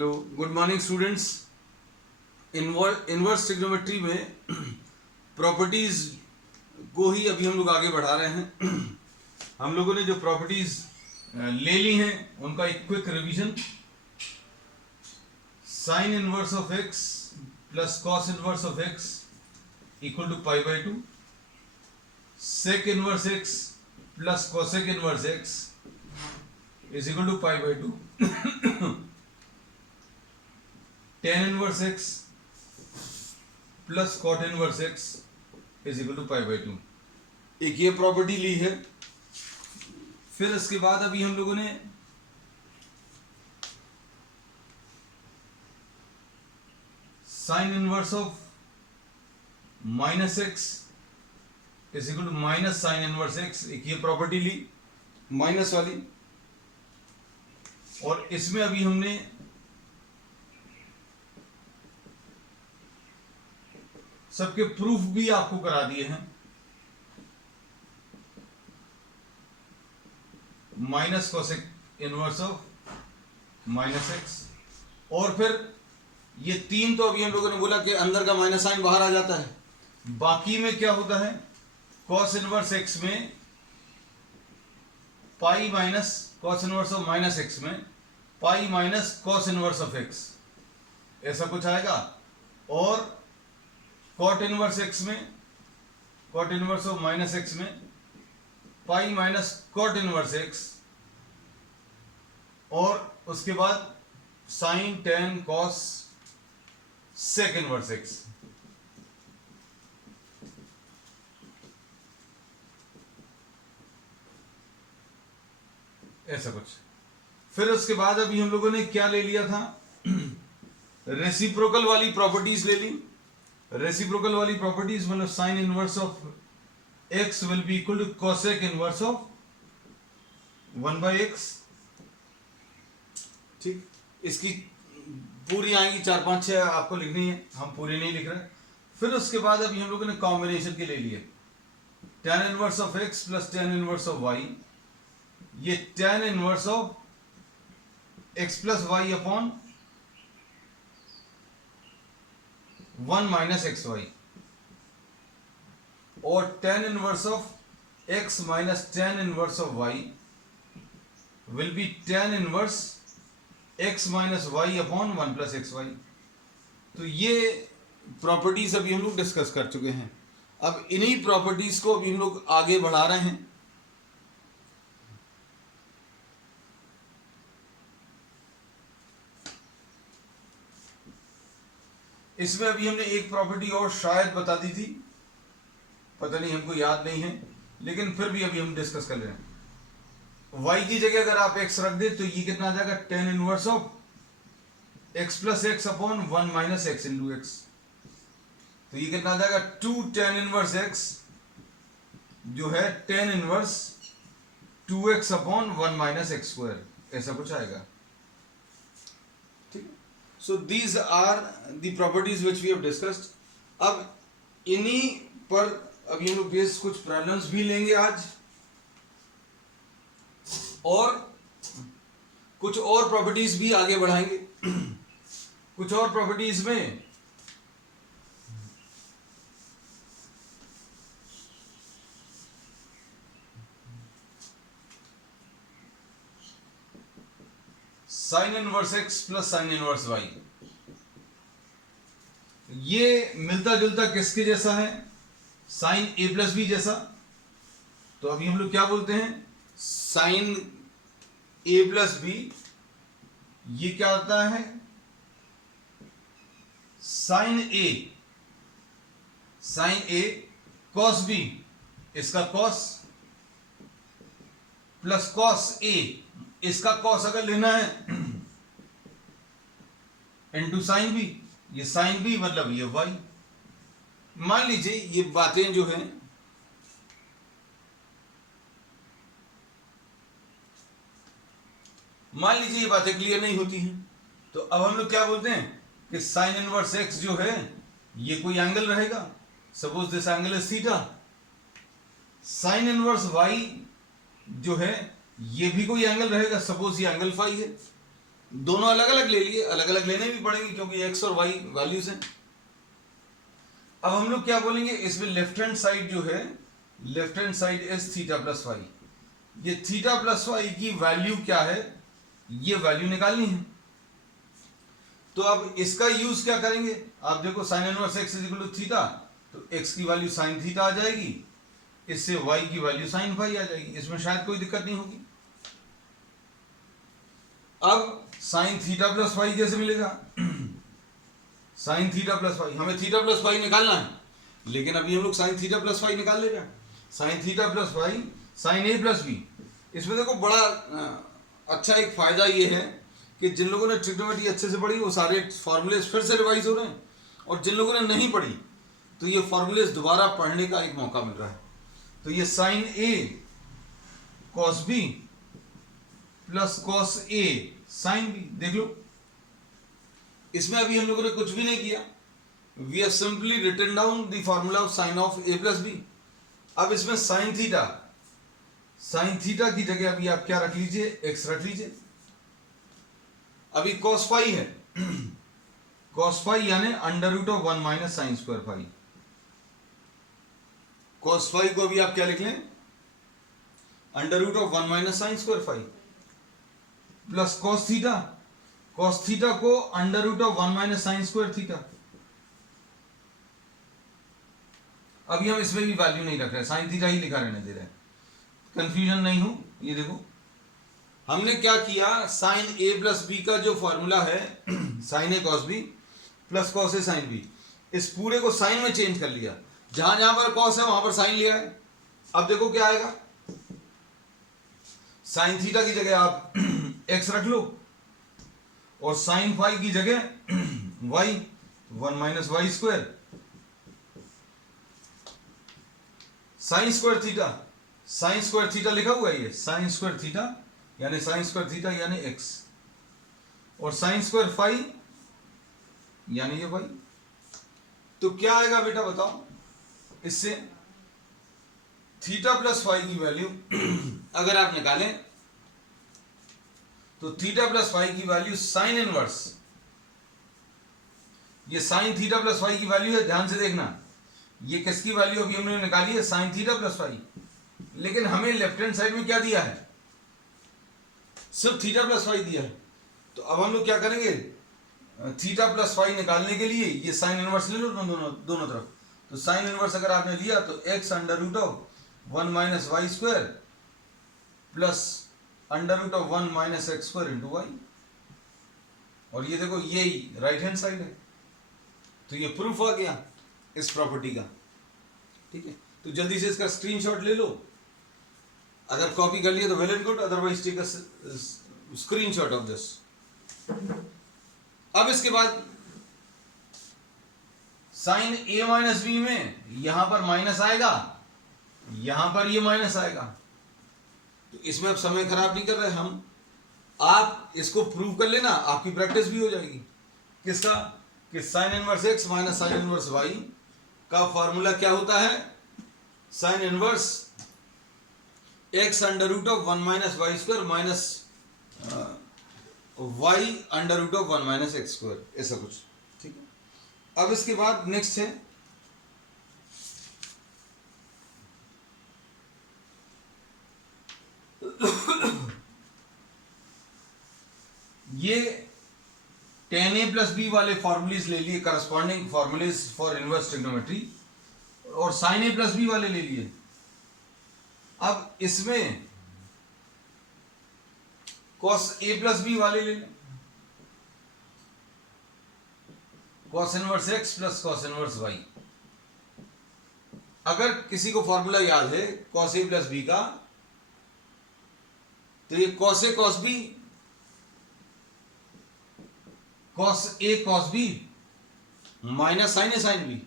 Hello, good morning students. Inverse trigonometry में properties को ही अभी हम लोग आगे बढ़ा रहे हैं। हम लोगों ने जो प्रॉपर्टीज ले ली हैं उनका एक quick revision. Sine inverse of x plus cos inverse of x equal to pi by 2, sec inverse x plus cosec inverse x is equal to pi by 2, tan inverse x plus cot inverse x is equal to pi by 2। एक ये property ली है। फिर इसके बाद अभी हम लोगों ने sine inverse of minus x is equal to minus sine inverse x, एक ये प्रॉपर्टी ली माइनस वाली। और इसमें अभी हमने सबके प्रूफ भी आपको करा दिए हैं। Minus cosec inverse of minus x, और फिर ये तीन तो अभी हम लोगों ने बोला कि अंदर का माइनस साइन बाहर आ जाता है। बाकी में क्या होता है, कॉस इनवर्स एक्स में pi minus cos inverse of minus x में pi minus cos inverse of x, ऐसा कुछ आएगा। और कॉट इनवर्स एक्स में cot inverse of minus x में pi minus cot inverse x, और उसके बाद sine tan cos sec inverse x. ऐसा कुछ। फिर उसके बाद अभी हम लोगों ने क्या ले लिया था, रेसिप्रोकल वाली प्रॉपर्टीज ले ली। रेसिप्रोकल वाली प्रॉपर्टीज मतलब sine inverse of x will be equal to cosec inverse of 1/x। ठीक, इसकी पूरी आएंगी 4 5 6 आपको लिखनी है, हम पूरी नहीं लिख रहे। फिर उसके बाद अभी हम लोगों ने कॉम्बिनेशन के ले लिए tan inverse of x plus tan inverse of y। ये tan inverse of x plus y upon 1 minus x y, और tan inverse of x minus tan inverse of y will be tan inverse x minus y upon 1 plus x y. तो ये properties अभी हम लोग discuss कर चुके हैं। अब इन्हीं प्रॉपर्टीज को अभी हम लोग आगे बढ़ा रहे हैं। इसमें अभी हमने एक प्रॉपर्टी और शायद बता दी थी, पता नहीं, हमको याद नहीं है, लेकिन फिर भी अभी हम डिस्कस कर रहे हैं। y की जगह अगर आप x रख दे तो ये कितना आ जाएगा, tan inverse of x plus x upon 1 minus x into x. तो ये कितना आ जाएगा, 2 tan इनवर्स x जो है tan inverse 2x upon 1 minus x square, ऐसा कुछ आएगा। So these are the properties which we have discussed. अब इन्हीं पर अभी हम लोग बेस कुछ प्रॉब्लम्स भी लेंगे आज, और कुछ और प्रॉपर्टीज भी आगे बढ़ाएंगे। कुछ और प्रॉपर्टीज में sine inverse x plus sine inverse y, ये मिलता जुलता किसके जैसा है, साइन ए प्लस बी जैसा। तो अभी हम लोग क्या बोलते हैं, साइन ए प्लस बी, ये क्या होता है, साइन ए कॉस बी, इसका कॉस प्लस कॉस ए, इसका कॉस अगर लेना है इनटू साइन बी, ये साइन बी मतलब ये वाई। मान लीजिए ये बातें जो हैं मान लीजिए ये बातें क्लियर नहीं होती हैं, तो अब हम लोग क्या बोलते हैं कि साइन इनवर्स एक्स जो है ये कोई एंगल रहेगा, suppose this angle is theta. Sine inverse y जो है ये भी कोई एंगल रहेगा, सपोज ये एंगल फाई है। दोनों अलग अलग ले लिए, अलग अलग लेने भी पड़ेंगे क्योंकि एक्स और वाई वैल्यूज हैं। अब हम लोग क्या बोलेंगे, इसमें लेफ्ट हैंड साइड जो है, left hand side is theta plus y. ये थीटा प्लस वाई की वैल्यू क्या है, ये वैल्यू निकालनी है। तो अब इसका यूज क्या करेंगे, आप देखो sine inverse x is equal to theta, तो एक्स की वैल्यू साइन थीटा आ जाएगी, इससे वाई की वैल्यू साइन फाई आ जाएगी, इसमें शायद कोई दिक्कत नहीं होगी। अब साइन थीटा प्लस वाई कैसे मिलेगा, साइन थीटा प्लस वाई, हमें थीटा प्लस वाई निकालना है, लेकिन अभी हम लोग साइन थीटा प्लस वाई निकाल ले रहे हैं। Sine theta plus y sine A plus B. इसमें देखो बड़ा अच्छा एक फायदा ये है कि जिन लोगों ने ट्रिग्नोमेट्री अच्छे से पढ़ी वो सारे फॉर्मूलेज फिर से रिवाइज हो रहे हैं, और जिन लोगों ने नहीं पढ़ी तो ये फॉर्मूलेज दोबारा पढ़ने का एक मौका मिल रहा है। तो ये sign a cos B plus cos A sine B, देख लो इसमें अभी हम लोगों ने कुछ भी नहीं किया, we have simply written down the formula of sine of a plus b. अब इसमें साइन थीटा की जगह अभी आप क्या रख लीजिए, एक्स रख लीजिए। अभी कॉस फाई है, कॉस फाई यानी under root of 1 minus sine square phi. Cos phi को अभी आप क्या लिख लें, under root of 1 minus sine square phi, plus cos theta को under root of 1 minus sine square theta. अभी हम इसमें भी वैल्यू नहीं रख रहे, साइन थीटा ही लिखा रहने दे रहे हैं, कंफ्यूजन नहीं हो। ये देखो हमने क्या किया, साइन ए प्लस बी का जो फॉर्मूला है sign a cos B plus cos A sine B, इस पूरे को साइन में चेंज कर लिया, जहां जहां पर कॉस है वहां पर साइन लिया है। अब देखो क्या आएगा, साइन थीटा की जगह आप एक्स रख लो और साइन फाई की जगह y, 1 minus y square, sine square theta लिखा हुआ है, ये साइन स्क्वायर थीटा यानी एक्स, और साइन स्क्वायर फाई यानी ये वाई। तो क्या आएगा बेटा बताओ, इससे थीटा प्लस फाई की वैल्यू अगर आप निकालें तो थीटा प्लस फाई की वैल्यू साइन इनवर्स, ये साइन थीटा प्लस फाई की वैल्यू है, ध्यान से देखना, ये किसकी वैल्यू अभी हमने निकाली है, साइन थीटा प्लस फाई, लेकिन हमें लेफ्ट हैंड साइड में क्या दिया है, सिर्फ थीटा प्लस फाई दिया है। तो अब हम लोग क्या करेंगे, थीटा प्लस फाई निकालने के लिए ये साइन इनवर्स ले लो दोनों तरफ। तो साइन इनवर्स अगर आपने लिया तो x under root of 1 minus y square plus under root of 1 minus x square into y, और ये देखो यही राइट हैंड साइड है। तो ये प्रूफ आ गया इस प्रॉपर्टी का, ठीक है। तो जल्दी से इसका स्क्रीनशॉट ले लो, अगर कॉपी कर लिया तो well and good, otherwise take a screenshot of this. अब इसके बाद साइन ए माइनस बी में यहां पर माइनस आएगा, यहां पर ये माइनस आएगा, तो इसमें अब समय खराब नहीं कर रहे हम, आप इसको प्रूव कर लेना, आपकी प्रैक्टिस भी हो जाएगी। किसका, कि sine inverse x minus sine inverse y का फॉर्मूला क्या होता है, sine inverse x under root of 1 minus y square minus y under root of 1 minus x square, ऐसा कुछ, ठीक है। अब इसके बाद नेक्स्ट है ये tan a प्लस बी वाले फॉर्मूलेज ले लिए, corresponding formulas for inverse trigonometry, और साइन ए प्लस बी वाले ले लिए। अब इसमें कॉस ए प्लस बी वाले ले लें, cos inverse x plus cos inverse y. अगर किसी को फॉर्मूला याद है कॉस ए प्लस बी का, तो ये cos A cos B, cos A cos B minus sign A sine B.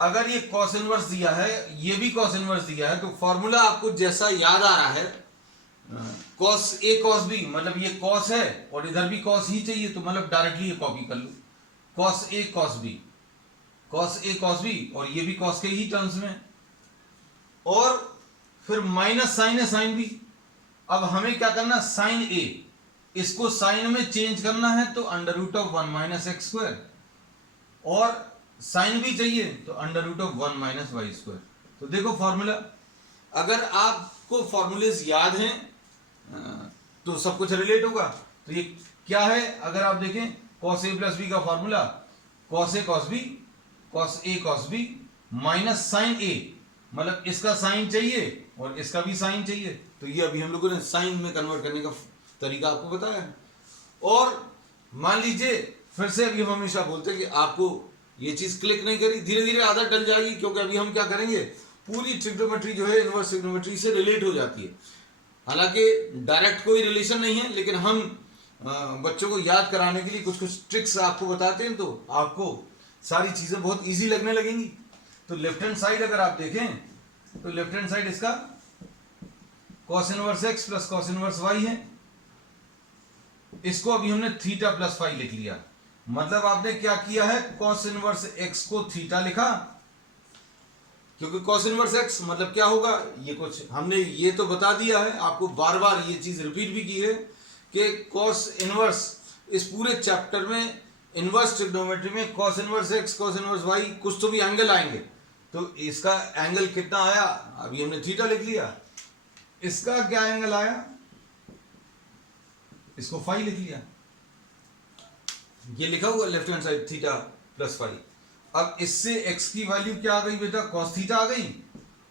अगर ये कॉस इनवर्स दिया है, ये भी कॉस इनवर्स दिया है, तो फॉर्मूला आपको जैसा याद आ रहा है, कॉस ए कॉस बी, मतलब ये कॉस है और इधर भी कॉस ही चाहिए, तो मतलब डायरेक्टली ये कॉपी कर लो, cos A cos B, cos A cos B, और ये भी कॉस के ही टर्म्स में, और फिर माइनस साइन ए साइन बी। अब हमें क्या करना, साइन ए, इसको साइन में चेंज करना है तो under root of 1 minus x square, और साइन भी चाहिए तो under root of 1 minus y square. तो देखो फॉर्मूला, अगर आपको फॉर्मूलेज याद हैं तो सब कुछ रिलेट होगा। तो ये क्या है, अगर आप देखें कॉस ए प्लस बी का formula, cos A cos B, cos A cos B minus sign ए, मतलब इसका साइन चाहिए और इसका भी साइन चाहिए। तो ये अभी हम लोगों ने साइन में कन्वर्ट करने का तरीका आपको बताया है। और मान लीजिए फिर से, अभी हम हमेशा बोलते हैं कि आपको ये चीज क्लिक नहीं करी, धीरे धीरे आदत डल जाएगी, क्योंकि अभी हम क्या करेंगे, पूरी ट्रिग्नोमेट्री जो है इनवर्स ट्रिग्नोमेट्री से रिलेट हो जाती है। हालांकि डायरेक्ट कोई रिलेशन नहीं है, लेकिन हम बच्चों को याद कराने के लिए कुछ कुछ ट्रिक्स आपको बताते हैं, तो आपको सारी चीजें बहुत इजी लगने लगेंगी। तो लेफ्ट हैंड साइड अगर आप देखें तो लेफ्ट हैंड साइड इसका cos inverse x plus cos inverse y है। इसको अभी हमने थीटा प्लस फाई लिख लिया, मतलब आपने क्या किया है, cos इनवर्स x को थीटा लिखा, क्योंकि cos इनवर्स x मतलब क्या होगा, ये कुछ हमने ये तो बता दिया है, आपको बार बार ये चीज रिपीट भी की है कि cos इनवर्स इस पूरे चैप्टर में इनवर्स ट्रिग्नोमेट्री में cos inverse x cos inverse y कुछ तो भी एंगल आएंगे। तो इसका एंगल कितना आया, अभी हमने थीटा लिख लिया, इसका क्या एंगल आया, इसको फाई लिख लिया, ये लिखा हुआ left hand side theta plus phi. अब इससे x की वैल्यू क्या आ गई बेटा, cos थीटा आ गई,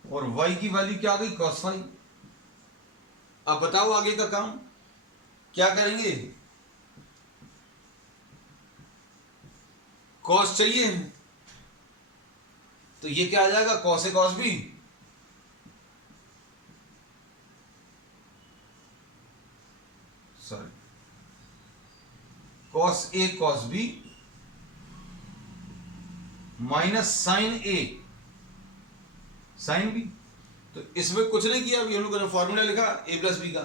और y की वैल्यू क्या आ गई, cos फाई। अब बताओ आगे का काम क्या करेंगे, cos चाहिए तो ये क्या आ जाएगा, cos a cos b, sorry cos a cos b minus sine a sine b। तो इसमें कुछ नहीं किया, अभी हम लोगों ने फॉर्मूला लिखा a प्लस बी का।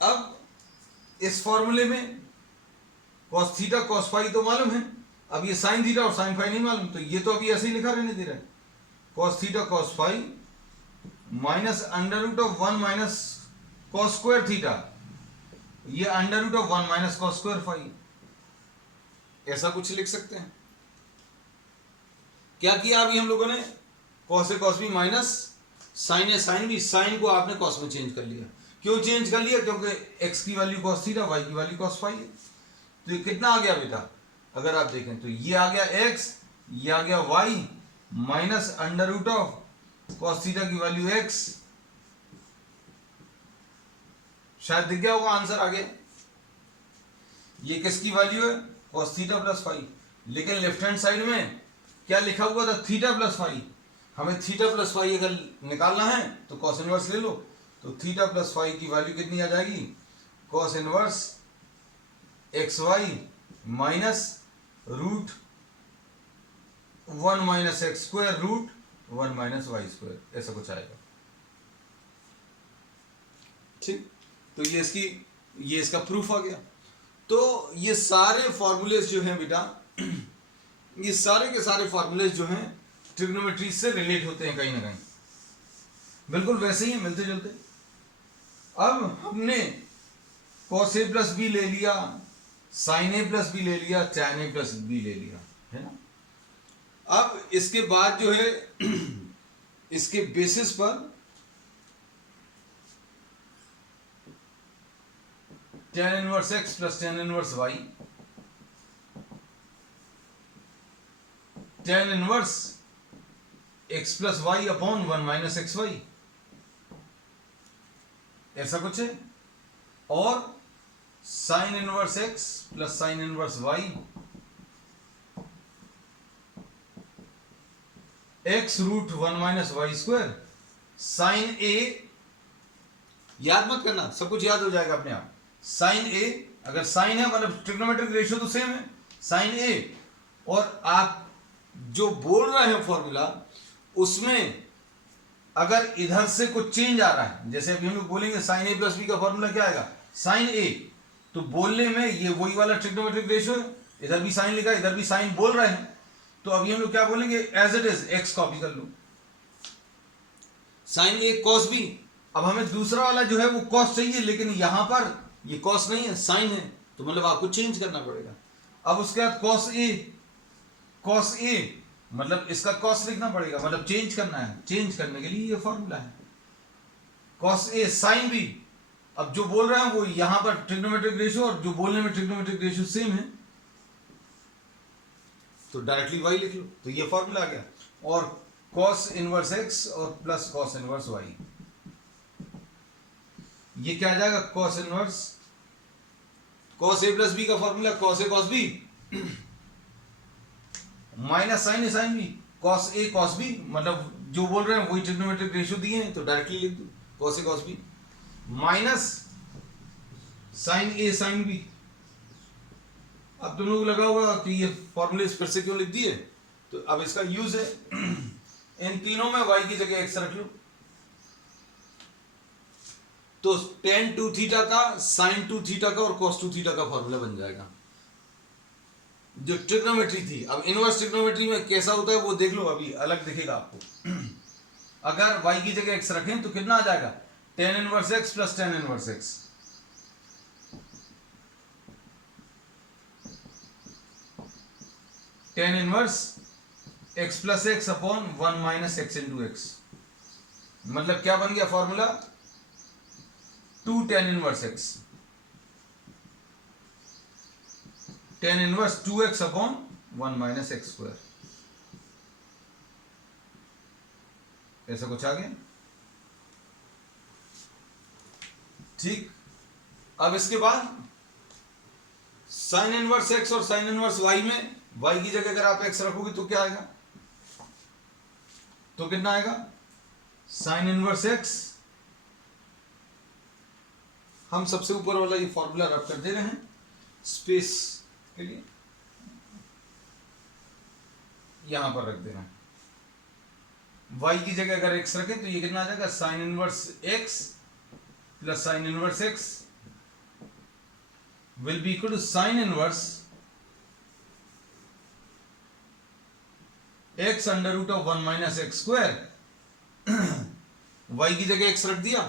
अब इस फॉर्मूले में cos थीटा cos फाई तो मालूम है, अब ये साइन थीटा और साइन फाई नहीं मालूम, तो ये तो अभी ऐसे ही लिखा रहने दे रहा है, cos theta cos phi minus under root of 1 minus cos square theta, ये under root of 1 minus cos square phi, ऐसा कुछ लिख सकते हैं। क्या किया अभी हम लोगों ने, cos a cos b minus sine a sine b, sine को आपने cos में चेंज कर लिया। क्यों चेंज कर लिया, क्योंकि x की वैल्यू cos थीटा, y की वैल्यू cos फाई है। तो ये कितना आ गया बेटा, अगर आप देखें तो ये आ गया x, ये आ गया y minus under root of cos theta की वैल्यू x। शायद दिख गया होगा आंसर आगे, ये किसकी वैल्यू है, cos थीटा प्लस फाई। लेकिन लेफ्ट हैंड साइड में क्या लिखा हुआ था, थीटा प्लस फाई। हमें थीटा प्लस फाई अगर निकालना है तो cos इनवर्स ले लो, तो थीटा प्लस फाई की वैल्यू कितनी आ जाएगी, cos inverse x y minus root 1 minus x square root 1 minus y square, ऐसा कुछ आएगा। ठीक, तो ये इसका प्रूफ आ गया। तो ये सारे फॉर्मूलेज जो हैं बेटा, ये सारे के सारे फॉर्मूलेज जो हैं ट्रिग्नोमेट्री से रिलेट होते हैं कहीं ना कहीं, बिल्कुल वैसे ही मिलते जुलते। अब हमने cos a प्लस बी ले लिया, sin a प्लस बी ले लिया, tan a प्लस बी ले लिया, है ना। अब इसके बाद जो है इसके बेसिस पर tan inverse x plus tan inverse y, tan inverse x plus y upon 1 minus x y, ऐसा कुछ है। और sine inverse x plus sine inverse y, x root 1 minus y square, sine a, याद मत करना, सब कुछ याद हो जाएगा अपने आप। साइन a, अगर साइन है मतलब ट्रिग्नोमेट्रिक रेशियो तो सेम है, साइन a, और आप जो बोल रहे हैं फॉर्मूला उसमें अगर इधर से कुछ चेंज आ रहा है, जैसे अभी हम लोग बोलेंगे साइन a प्लस बी का फॉर्मूला क्या आएगा, साइन a, तो बोलने में ये वही वाला ट्रिग्नोमेट्रिक रेशियो है, इधर भी साइन लिखा, इधर भी साइन बोल रहे हैं, तो अभी हम लोग क्या बोलेंगे, as it is x copy कर लो, साइन ए कॉस बी। अब हमें दूसरा वाला जो है वो कॉस चाहिए, लेकिन यहां पर ये कॉस नहीं है, साइन है, तो मतलब आपको चेंज करना पड़ेगा। अब उसके बाद कॉस ए मतलब इसका कॉस लिखना पड़ेगा, मतलब चेंज करना है। चेंज करने के लिए ये फॉर्मूला है कॉस ए साइन बी। अब जो बोल रहे हैं वो यहां पर ट्रिग्नोमेट्रिक रेशियो और जो बोलने में ट्रिग्नोमेट्रिक रेशियो सेम है, तो डायरेक्टली वाई लिख लो, तो ये फॉर्मूला आ गया। और कॉस इनवर्स एक्स और प्लस कॉस इनवर्स वाई, ये क्या आ जाएगा, cos inverse cos A plus B का formula cos A cos B minus sign A sine B, cos A cos B, मतलब जो बोल रहे हैं वही ट्रिग्नोमेट्रिक रेशियो दिए हैं तो डायरेक्टली लिख दो cos A cos B, minus sign A sine B. अब तुम लोग लगा होगा कि ये फॉर्मूले फिर से क्यों लिख दिए, तो अब इसका यूज है इन तीनों में y की जगह x रख लो, तो tan 2 थीटा का sin 2 थीटा का और cos 2 थीटा का फॉर्मूला बन जाएगा जो ट्रिग्नोमेट्री थी। अब इनवर्स ट्रिग्नोमेट्री में कैसा होता है वो देख लो, अभी अलग दिखेगा आपको। अगर y की जगह x रखें तो कितना आ जाएगा, tan inverse x plus tan inverse x, tan inverse x plus x upon 1 minus x into x, मतलब क्या बन गया formula, 2 tan inverse x, tan inverse 2x upon 1 minus x square, ऐसा कुछ आ गया। ठीक, अब इसके बाद साइन इनवर्स x और साइन इनवर्स y में y की जगह अगर आप x रखोगे तो क्या आएगा, तो कितना आएगा, साइन इनवर्स x, हम सबसे ऊपर वाला ये फॉर्मूला रब कर दे रहे हैं स्पेस के लिए, यहां पर रख देना, y की जगह अगर x रखें तो ये कितना आ जाएगा, sine inverse x plus sine inverse x will be equal to sine inverse x under root of 1 minus x square. y की जगह x रख दिया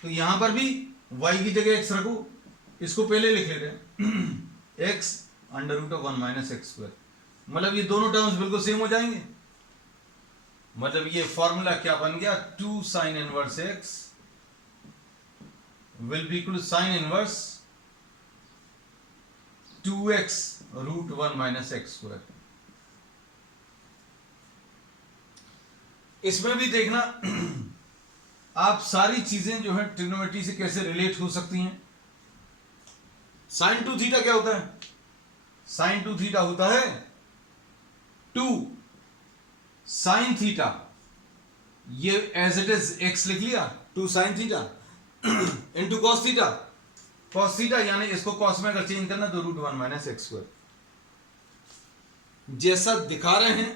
तो यहां पर भी y की जगह x रखो, इसको पहले लिख ले रहे हैं x under root of 1 minus x square, मतलब ये दोनों टर्म्स बिल्कुल सेम हो जाएंगे, मतलब ये फॉर्मूला क्या बन गया, 2 sine inverse x will be equal to sine inverse 2x root 1 minus x square. इसमें भी देखना आप सारी चीजें जो है ट्रिग्नोमेट्री से कैसे रिलेट हो सकती हैं। साइन 2 थीटा क्या होता है, साइन 2 थीटा होता है 2 साइन थीटा, ये एज इट इज x लिख लिया, 2 sine theta into cos theta, cos theta यानी इसको कॉस में अगर चेंज करना तो रूट 1 माइनस एक्स स्क्वायर। जैसा दिखा रहे हैं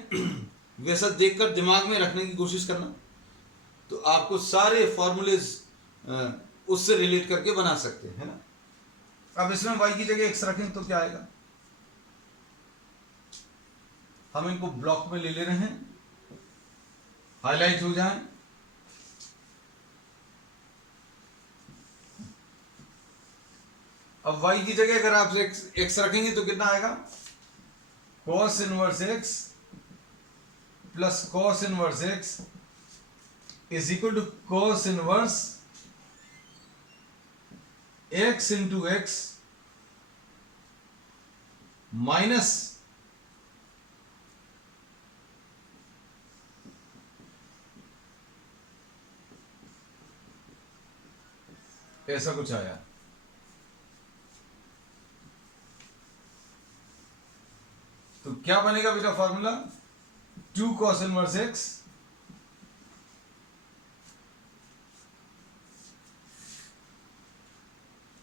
वैसा देखकर दिमाग में रखने की कोशिश करना, तो आपको सारे फॉर्मूलेज उससे रिलेट करके बना सकते हैं ना। अब इसमें y की जगह x रखें तो क्या आएगा, हम इनको ब्लॉक में ले रहे हैं, हाईलाइट हो जाए, अब y की जगह अगर आप x रखेंगे तो कितना आएगा, cos inverse x plus cos inverse x is equal to cos inverse x into x minus ऐसा कुछ आया। तो क्या बनेगा बेटा फॉर्मूला, 2 cos इनवर्स x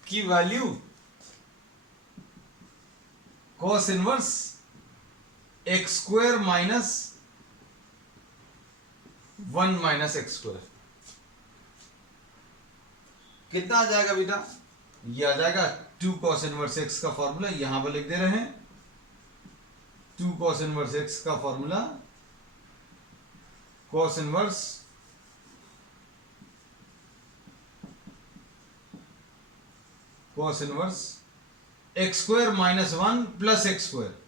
की value cos inverse x square minus 1 minus x square, कितना आ जाएगा बेटा, ये आ जाएगा 2 cos इनवर्स x का फॉर्मूला यहां पर लिख दे रहे हैं, 2 cos इनवर्स x का formula cos inverse cos inverse x square minus 1 plus x square.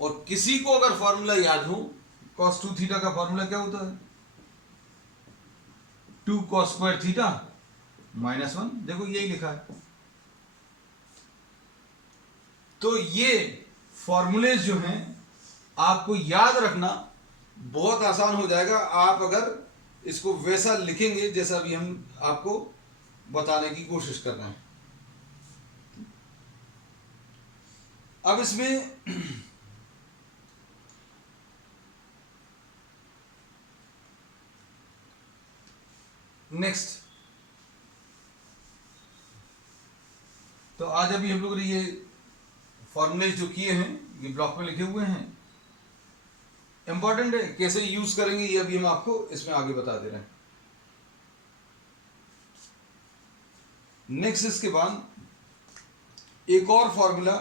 और किसी को अगर फॉर्मूला याद हो, कॉस 2 थीटा का फॉर्मूला क्या होता है? 2 कॉस स्क्वायर थीटा माइनस 1। देखो यही लिखा है। तो ये फॉर्मूलेज जो हैं आपको याद रखना बहुत आसान हो जाएगा, आप अगर इसको वैसा लिखेंगे जैसा भी हम आपको बताने की कोशिश कर रहे हैं। अब इसमें नेक्स्ट, तो आज अभी हम लोग ने ये फॉर्मूले जो किए हैं ये ब्लॉक में लिखे हुए हैं, इंपॉर्टेंट है, कैसे यूज करेंगे ये अभी हम आपको इसमें आगे बता दे रहे हैं। नेक्स्ट इसके बाद एक और फॉर्मूला,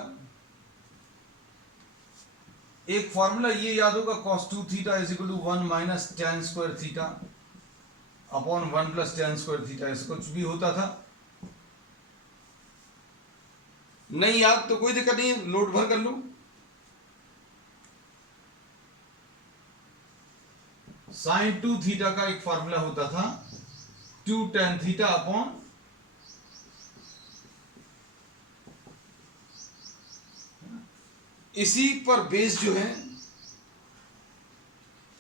एक फॉर्मूला ये याद होगा, cos 2 theta is equal to 1 minus tan square theta upon 1 plus tan square theta. ऐसा कुछ भी होता था, नहीं याद तो कोई दिक्कत नहीं है, नोट भर कर लो। sin 2 थीटा का एक फॉर्मूला होता था 2 tan थीटा अपॉन इसी पर बेस जो है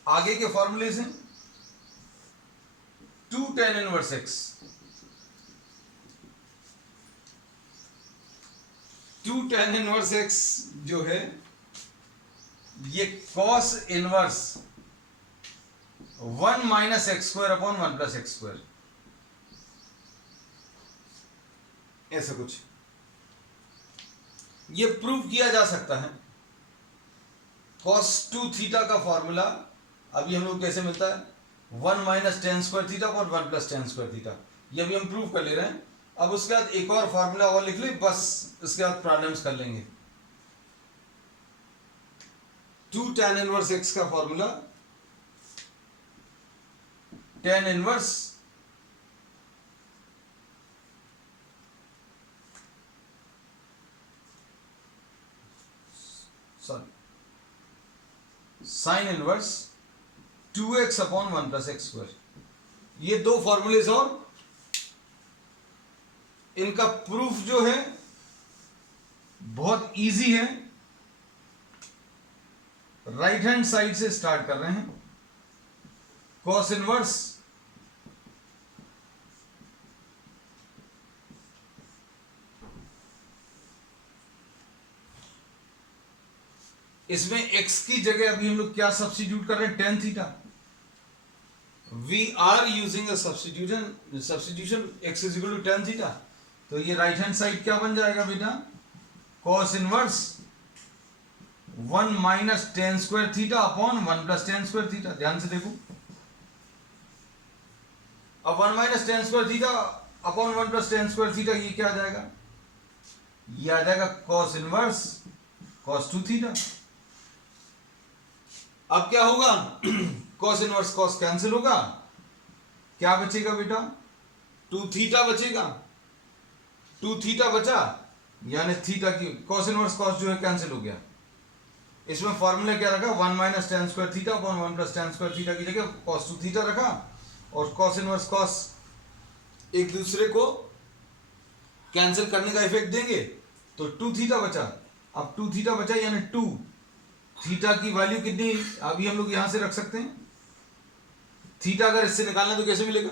आगे के फॉर्मूले हैं 2 tan inverse x, 2 tan inverse x जो है ये cos inverse 1 minus x square upon 1 plus x square, ऐसा कुछ ये प्रूव किया जा सकता है। cos 2 थीटा का फॉर्मूला अभी हम लोग कैसे मिलता है? 1 minus tan square theta upon 1 plus tan square theta, ये भी हम प्रूव कर ले रहे हैं। अब उसके बाद एक और फॉर्मूला और लिख ले, बस इसके बाद प्रॉब्लम्स कर लेंगे। 2 tan इनवर्स x का formula tan inverse sine inverse 2x upon 1 plus x square. ये दो फॉर्मूलेज और इनका प्रूफ जो है बहुत इजी है। राइट हैंड साइड से स्टार्ट कर रहे हैं। कॉस इनवर्स इसमें x की जगह अभी हम लोग क्या सब्स्टिट्यूट कर रहे हैं? tan theta. We are using a substitution x is equal to tan theta. तो ये राइट हैंड साइड क्या बन जाएगा बेटा? cos inverse 1 minus tan square theta upon 1 plus tan square theta. ध्यान से देखो, अब 1 minus tan square theta upon 1 plus tan square theta, ये क्या आ जाएगा? ये आ जाएगा cos इनवर्स cos 2 थीटा। अब क्या होगा? cos इनवर्स cos कैंसिल होगा, क्या बचेगा बेटा? 2 थीटा बचेगा। 2 थीटा बचा, यानी थीटा की cos इनवर्स cos जो है कैंसिल हो गया। इसमें फॉर्मूला क्या रखा? 1 minus tan square theta upon 1 plus tan square theta की जगह cos 2 थीटा रखा, और cos इनवर्स cos एक दूसरे को कैंसिल करने का इफेक्ट देंगे, तो 2 थीटा बचा। अब 2 थीटा बचा यानी 2 थीटा की वैल्यू कितनी अभी हम लोग यहां से रख सकते हैं? थीटा अगर इससे निकालना तो कैसे मिलेगा?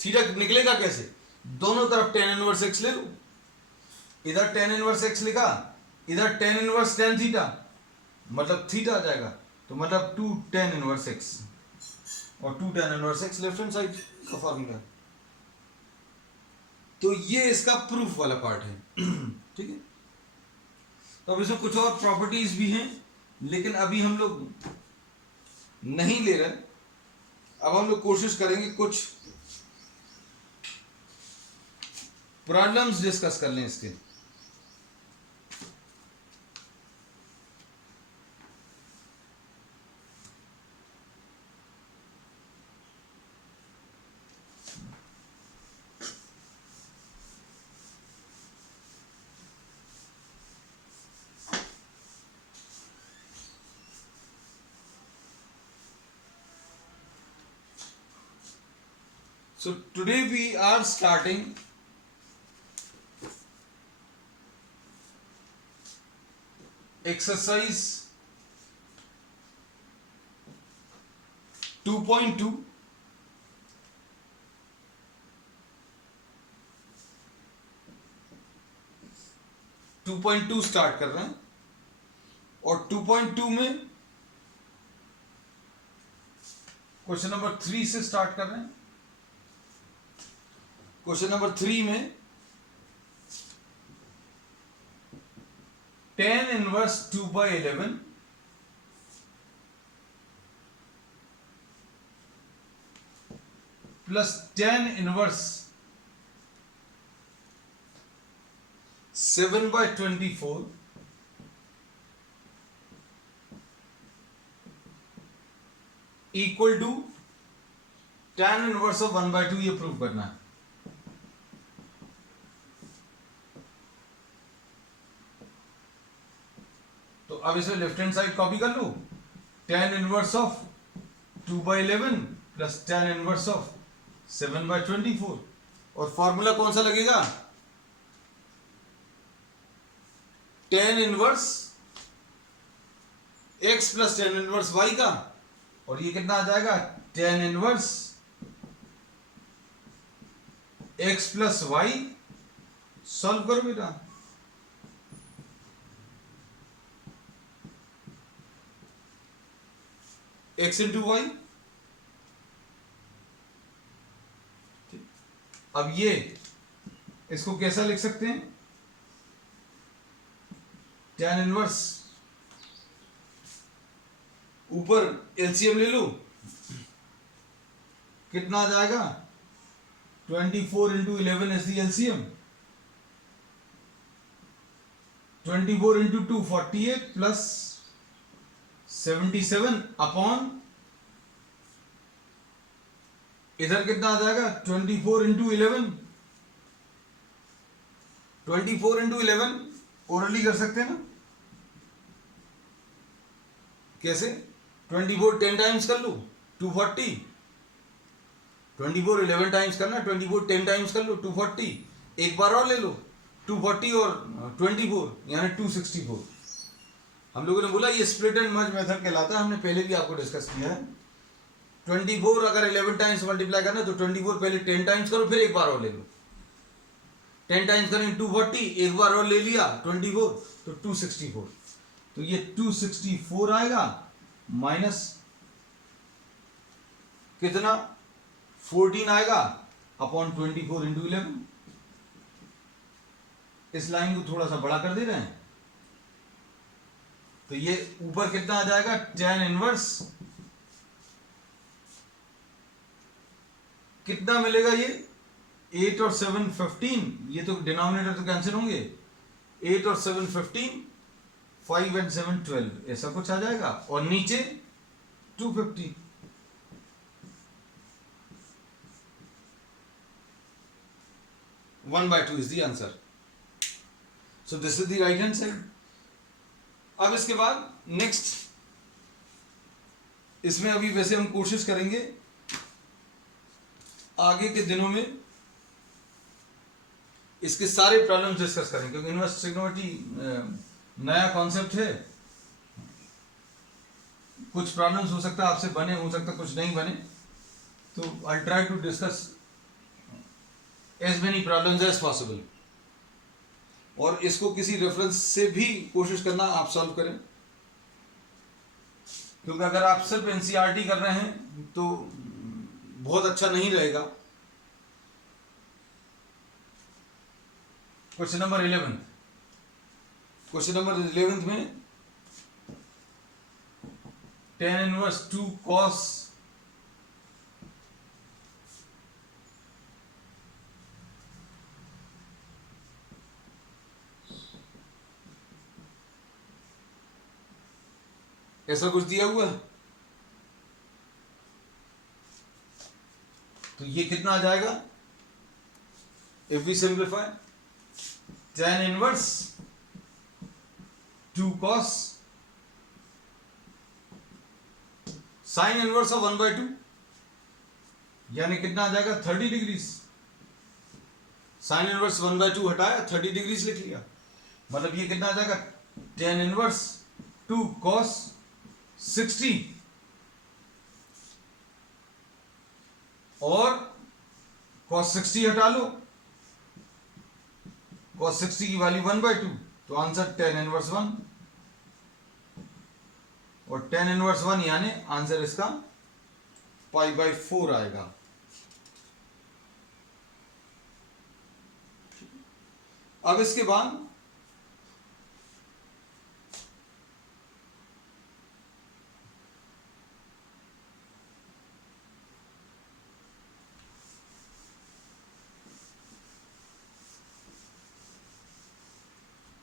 थीटा निकलेगा कैसे? दोनों तरफ tan इनवर्स x ले लो, इधर tan इनवर्स x लिखा, इधर tan इनवर्स tan थीटा, मतलब थीटा आ जाएगा। तो मतलब 2 tan इनवर्स x, और 2 tan inverse x left hand side का फॉर्मूला। तो ये इसका प्रूफ वाला पार्ट है। ठीक है, तो अब इसमें कुछ और प्रॉपर्टीज भी हैं, लेकिन अभी हम लोग नहीं ले रहे। अब हम लोग कोशिश करेंगे कुछ प्रॉब्लम्स डिस्कस कर लें इसके। So today we are starting exercise 2.2 2.2 start कर रहे हैं और 2.2 में क्वेश्चन नंबर 3 से स्टार्ट कर रहे हैं। क्वेश्चन नंबर 3 में tan inverse 2/11 plus tan inverse 7/24 equal to tan inverse of 1/2 ये प्रूव करना है। तो अब इसे लेफ्ट हैंड साइड कॉपी कर लो, tan inverse of 2/11 plus tan inverse of 7/24 और फॉर्मूला कौन सा लगेगा, tan inverse x plus tan inverse y का, और ये कितना आ जाएगा tan inverse x plus y। Solve करो बेटा, x इंटू वाई। अब ये इसको कैसा लिख सकते हैं, tan इनवर्स ऊपर एलसीएम ले लो, कितना आ जाएगा 24 into 11 is the LCM, 24 into 2 48 plus 77 upon इधर कितना आ जाएगा 24 इंटू 11, 24 इंटू 11 ओरली कर सकते हैं ना, कैसे 24 10 टाइम्स कर लो 240, 24 11 टाइम्स करना, 24 10 टाइम्स कर लो 240, एक बार और ले लो 240 और 24 यानी 264। हम लोगों ने बोला ये स्प्लिट एंड मर्ज मेथड कहलाता है, हमने पहले भी आपको डिस्कस किया है। 24 अगर 11 टाइम्स मल्टीप्लाई करना तो 24 पहले 10 टाइम्स करो, फिर एक बार और ले लो, 10 टाइम्स करेंगे 240, एक बार और ले लिया 24 तो 264। तो ये 264 आएगा माइनस कितना 14 आएगा अपॉन 24 इंटू 11। इस लाइन को थोड़ा सा बड़ा कर दे रहे हैं, तो ये ऊपर कितना आ जाएगा tan इनवर्स कितना मिलेगा, ये 8 और 7 15, ये तो डिनोमिनेटर तो कैंसिल होंगे, 8 और 7 15, 5 and 7 12, ऐसा कुछ आ जाएगा, और नीचे 250। One by two is the answer. So this is the right hand side. अब इसके बाद नेक्स्ट, इसमें अभी वैसे हम कोशिश करेंगे आगे के दिनों में इसके सारे प्रॉब्लम्स डिस्कस करेंगे, क्योंकि इनवर्स ट्रिग्नोमेट्री नया कॉन्सेप्ट है। कुछ प्रॉब्लम्स हो सकता है आपसे बने, हो सकता है कुछ नहीं बने, तो I try to discuss as many problems as possible, और इसको किसी रेफरेंस से भी कोशिश करना आप सॉल्व करें, क्योंकि अगर आप सिर्फ एनसीईआरटी कर रहे हैं तो बहुत अच्छा नहीं रहेगा। क्वेश्चन नंबर 11, क्वेश्चन नंबर 11 में tan इनवर्स 2 cos ऐसा कुछ दिया हुआ है, तो ये कितना आ जाएगा, if we simplify tan inverse 2 cos sin inverse of 1/2, यानी कितना आ जाएगा 30 डिग्री। साइन इनवर्स 1/2 हटाया 30 डिग्री लिख लिया, मतलब ये कितना आ जाएगा tan इनवर्स 2 cos 60 और cos 60 हटा लो, cos 60 की वैल्यू 1/2, तो आंसर tan इनवर्स 1 और tan इनवर्स 1 यानी आंसर इसका π/4 आएगा। अब इसके बाद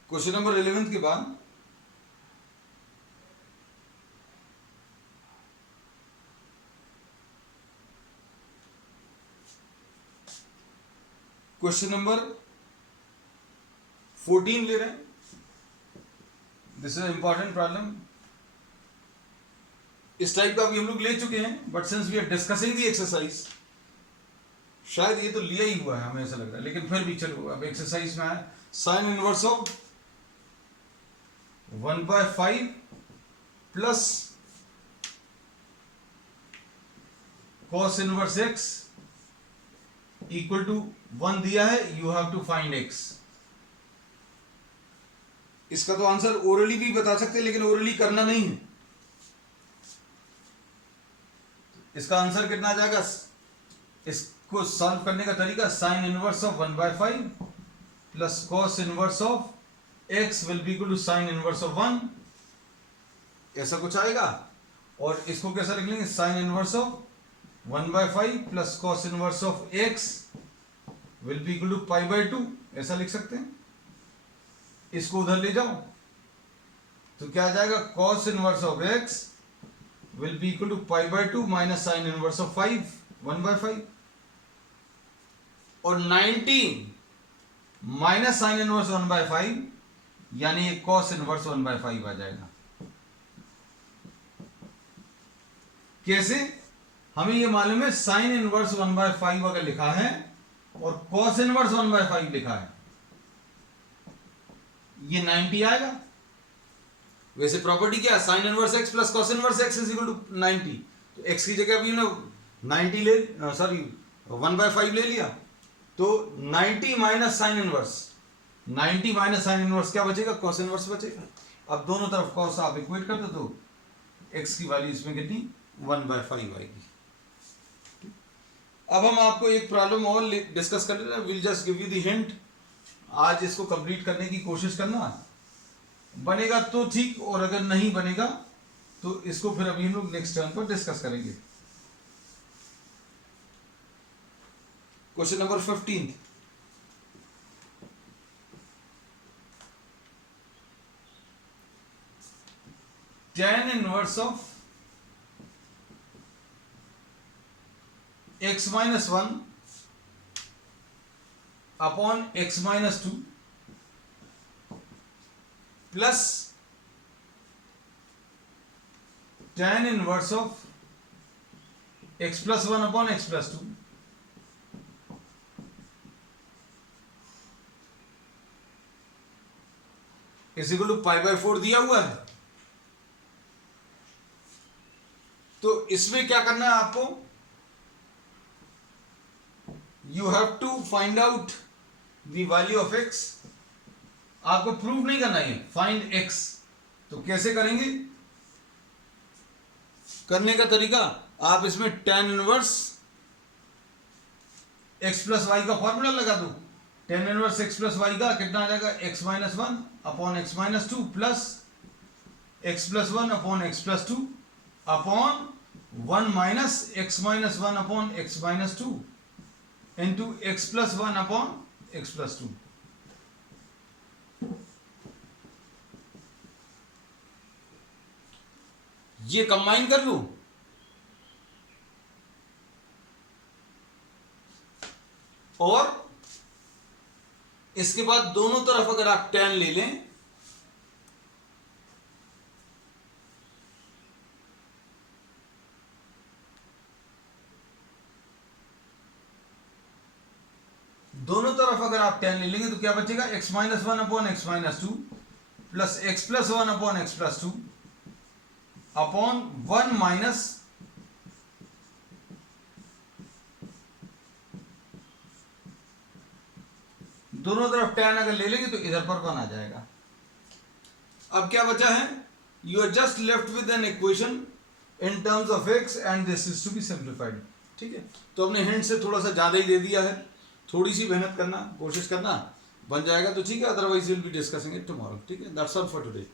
क्वेश्चन नंबर 11 के बाद क्वेश्चन नंबर 14 ले रहे हैं। This is important problem. इस टाइप का भी हम लोग ले चुके हैं, but since we are discussing the exercise, शायद ये तो लिया ही हुआ है हमें ऐसा लग रहा है, लेकिन फिर भी चलो अब एक्सरसाइज में है। Sine inverse of 1/5 plus cos inverse x equal to 1 दिया है, you have to find x। इसका तो आंसर ओरली भी बता सकते हैं, लेकिन ओरली करना नहीं है। इसका आंसर कितना आ जाएगा, इसको सॉल्व करने का तरीका sine inverse of 1/5 plus cos inverse of x will be equal to sine inverse of 1, ऐसा कुछ आएगा। और इसको कैसा लिख लेंगे, sine inverse of 1/5 plus cos inverse of x will be equal to π/2, ऐसा लिख सकते हैं। इसको उधर ले जाओ तो क्या आ जाएगा, cos inverse of x will be equal to π/2 minus sine inverse of 1/5 और 90 माइनस साइन इनवर्स 1/5 यानी ये cos इनवर्स 1/5 आ जाएगा। कैसे, हमें ये मालूम है साइन इनवर्स 1/5 अगर लिखा है और cos इनवर्स 1/5 लिखा है, ये 90 आएगा। वैसे प्रॉपर्टी क्या है, sine inverse x plus cos inverse x is equal to 90, तो x की जगह अभी 90 ले, सॉरी 1/5 ले लिया, तो 90 minus sine inverse, 90 minus sine inverse क्या बचेगा, cos इनवर्स बचेगा। अब दोनों तरफ cos आप इक्वेट कर दो तो x की वैल्यू इसमें कितनी 1/5 आएगी। अब हम आपको एक प्रॉब्लम और डिस्कस कर लेते हैं, will just give you the hint. आज इसको कंप्लीट करने की कोशिश करना, बनेगा तो ठीक, और अगर नहीं बनेगा तो इसको फिर अभी हम लोग नेक्स्ट टर्न पर डिस्कस करेंगे। Question number 15, tan inverse of x minus 1 upon x minus 2 plus tan inverse of x plus 1 upon x plus 2 is equal to π/4 दिया हुआ है। तो इसमें क्या करना है आपको, you have to find out the value of x। आपको प्रूव नहीं करना है, फाइंड x। तो कैसे करेंगे, करने का तरीका, आप इसमें tan inverse x plus y का फॉर्मूला लगा दो। tan inverse x plus y का कितना आ जाएगा, x minus 1 upon x minus 2 plus x plus 1 upon x plus 2 upon 1 minus x minus 1 upon x minus 2 into x plus 1 upon x plus 2। ये combine कर लूं, और इसके बाद दोनों तरफ अगर आप tan ले लें tan ले लेंगे तो क्या बचेगा, x minus one upon x minus two plus x plus one upon x plus two upon one minus दोनों तरफ tan अगर ले लेंगे तो इधर पर वन आ जाएगा। अब क्या बचा है, you are just left with an equation in terms of x and this is to be simplified. ठीक है, तो अपने हिंट से थोड़ा सा ज्यादा ही दे दिया है, थोड़ी सी मेहनत करना, कोशिश करना, बन जाएगा तो ठीक है, otherwise will be discussing it tomorrow. ठीक है, दैट्स ऑल फॉर टुडे।